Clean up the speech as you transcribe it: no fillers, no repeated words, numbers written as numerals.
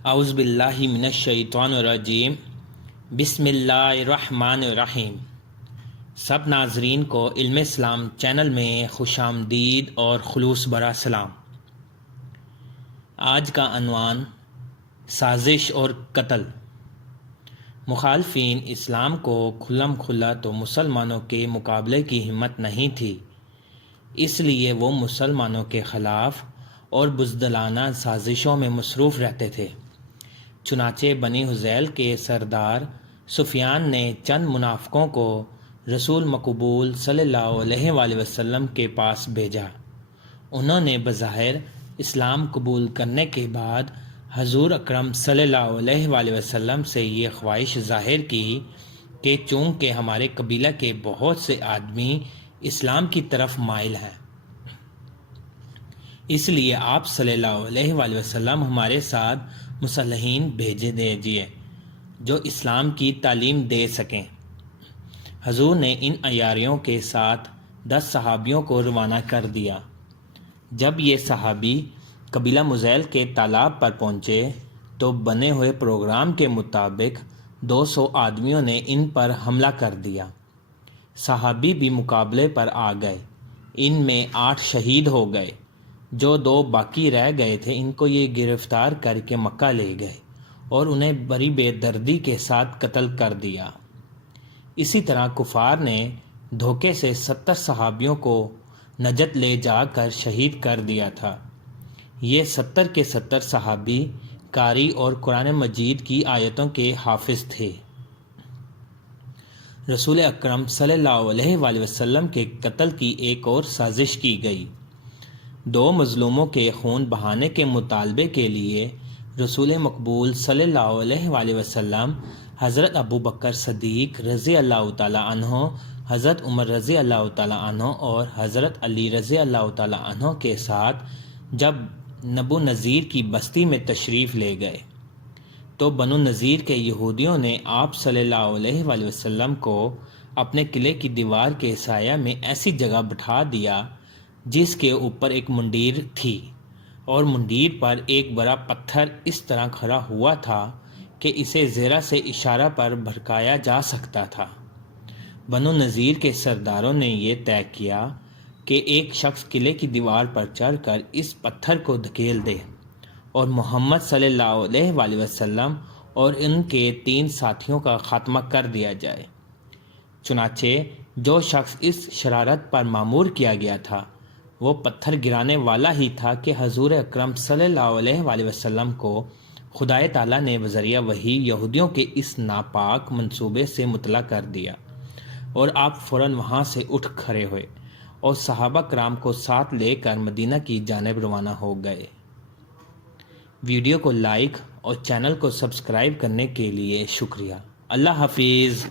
اعوذ باللہ من الشیطان الرجیم بسم اللہ الرحمن الرحیم۔ سب ناظرین کو علم اسلام چینل میں خوش آمدید اور خلوص برا سلام۔ آج کا عنوان سازش اور قتل۔ مخالفین اسلام کو کھلم کھلا تو مسلمانوں کے مقابلے کی ہمت نہیں تھی، اس لیے وہ مسلمانوں کے خلاف اور بزدلانہ سازشوں میں مصروف رہتے تھے۔ چنانچہ بنی حذیل کے سردار سفیان نے چند منافقوں کو رسول مقبول صلی اللہ علیہ وآلہ وسلم کے پاس بھیجا۔ انہوں نے بظاہر اسلام قبول کرنے کے بعد حضور اکرم صلی اللہ علیہ وآلہ وسلم سے یہ خواہش ظاہر کی کہ چونکہ ہمارے قبیلہ کے بہت سے آدمی اسلام کی طرف مائل ہیں، اس لیے آپ صلی اللہ علیہ وآلہ وسلم ہمارے ساتھ مسلحین بھیجے دیجیے جو اسلام کی تعلیم دے سکیں۔ حضور نے ان عیاریوں کے ساتھ 10 صحابیوں کو روانہ کر دیا۔ جب یہ صحابی قبیلہ مذیل کے تالاب پر پہنچے تو بنے ہوئے پروگرام کے مطابق 200 آدمیوں نے ان پر حملہ کر دیا۔ صحابی بھی مقابلے پر آ گئے، ان میں 8 شہید ہو گئے۔ جو 2 باقی رہ گئے تھے ان کو یہ گرفتار کر کے مکہ لے گئے اور انہیں بڑی بے دردی کے ساتھ قتل کر دیا۔ اسی طرح کفار نے دھوکے سے 70 صحابیوں کو نجد لے جا کر شہید کر دیا تھا۔ یہ 70 کے 70 صحابی قاری اور قرآن مجید کی آیتوں کے حافظ تھے۔ رسول اکرم صلی اللہ علیہ وآلہ وسلم کے قتل کی ایک اور سازش کی گئی۔ 2 مظلوموں کے خون بہانے کے مطالبے کے لیے رسول مقبول صلی اللہ علیہ وآلہ وسلم حضرت ابو بکر صدیق رضی اللہ تعالیٰ عنہ، حضرت عمر رضی اللہ تعالیٰ عنہ اور حضرت علی رضی اللہ تعالیٰ عنہ کے ساتھ جب نبو نذیر کی بستی میں تشریف لے گئے تو بنو نذیر کے یہودیوں نے آپ صلی اللہ علیہ وآلہ وسلم کو اپنے قلعے کی دیوار کے سایہ میں ایسی جگہ بٹھا دیا جس کے اوپر ایک منڈیر تھی اور منڈیر پر ایک بڑا پتھر اس طرح کھڑا ہوا تھا کہ اسے ذرا سے اشارہ پر بھڑکایا جا سکتا تھا۔ بنو نذیر کے سرداروں نے یہ طے کیا کہ ایک شخص قلعے کی دیوار پر چڑھ کر اس پتھر کو دھکیل دے اور محمد صلی اللہ علیہ وآلہ وسلم اور ان کے 3 ساتھیوں کا خاتمہ کر دیا جائے۔ چنانچہ جو شخص اس شرارت پر مامور کیا گیا تھا وہ پتھر گرانے والا ہی تھا کہ حضور اکرم صلی اللہ علیہ وآلہ وسلم کو خدائے تعالیٰ نے بذریعہ وحی یہودیوں کے اس ناپاک منصوبے سے مطلع کر دیا اور آپ فوراً وہاں سے اٹھ کھڑے ہوئے اور صحابہ کرام کو ساتھ لے کر مدینہ کی جانب روانہ ہو گئے۔ ویڈیو کو لائک اور چینل کو سبسکرائب کرنے کے لیے شکریہ۔ اللہ حافظ۔